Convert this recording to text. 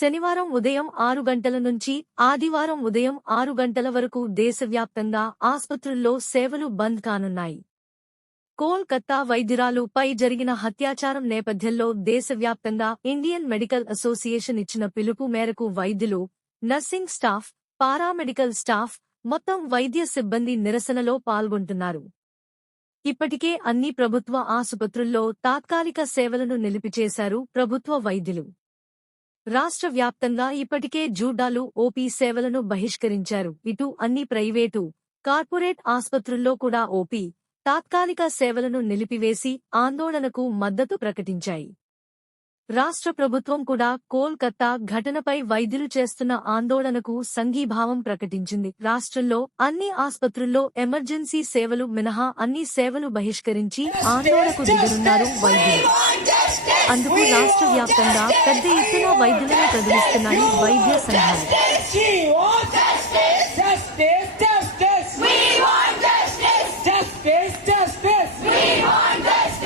శనివారం ఉదయం ఆరు గంటల నుంచి ఆదివారం ఉదయం ఆరు గంటల వరకు దేశవ్యాప్తంగా ఆసుపత్రుల్లో సేవలు బంద్ కానున్నాయి. కోల్కతా వైద్యురాలు పై జరిగిన హత్యాచారం నేపథ్యంలో దేశవ్యాప్తంగా ఇండియన్ మెడికల్ అసోసియేషన్ ఇచ్చిన పిలుపు మేరకు వైద్యులు నర్సింగ్ స్టాఫ్ పారామెడికల్ స్టాఫ్ మొత్తం వైద్య సిబ్బంది నిరసనలో పాల్గొంటున్నారు. ఇప్పటికే అన్ని ప్రభుత్వ ఆసుపత్రుల్లో తాత్కాలిక సేవలను నిలిపిచేశారు ప్రభుత్వ వైద్యులు. రాష్ట్ర వ్యాప్తంగా ఇప్పటికే జూడాలు ఓపీ సేవలను బహిష్కరించారు. ఇటు అన్ని ప్రైవేటు కార్పొరేట్ ఆస్పత్రుల్లో కూడా ఓపీ తాత్కాలిక సేవలను నిలిపివేసి ఆందోళనకు మద్దతు ప్రకటించాయి. రాష్ట్ర ప్రభుత్వం కూడా కోల్కతా ఘటనపై వైద్యులు చేస్తున్న ఆందోళనకు సంఘీభావం ప్రకటించింది. రాష్ట్రంలో అన్ని ఆస్పత్రుల్లో ఎమర్జెన్సీ సేవలు మినహా అన్ని సేవలు బహిష్కరించి ఆందోళనకు దిగనున్నారు వైద్యులు. అందుకు రాష్ట్ర వ్యాప్తంగా పెద్ద ఎత్తున వైద్యులను కదిలిస్తున్నాయి వైద్య సంఘాలు Justice!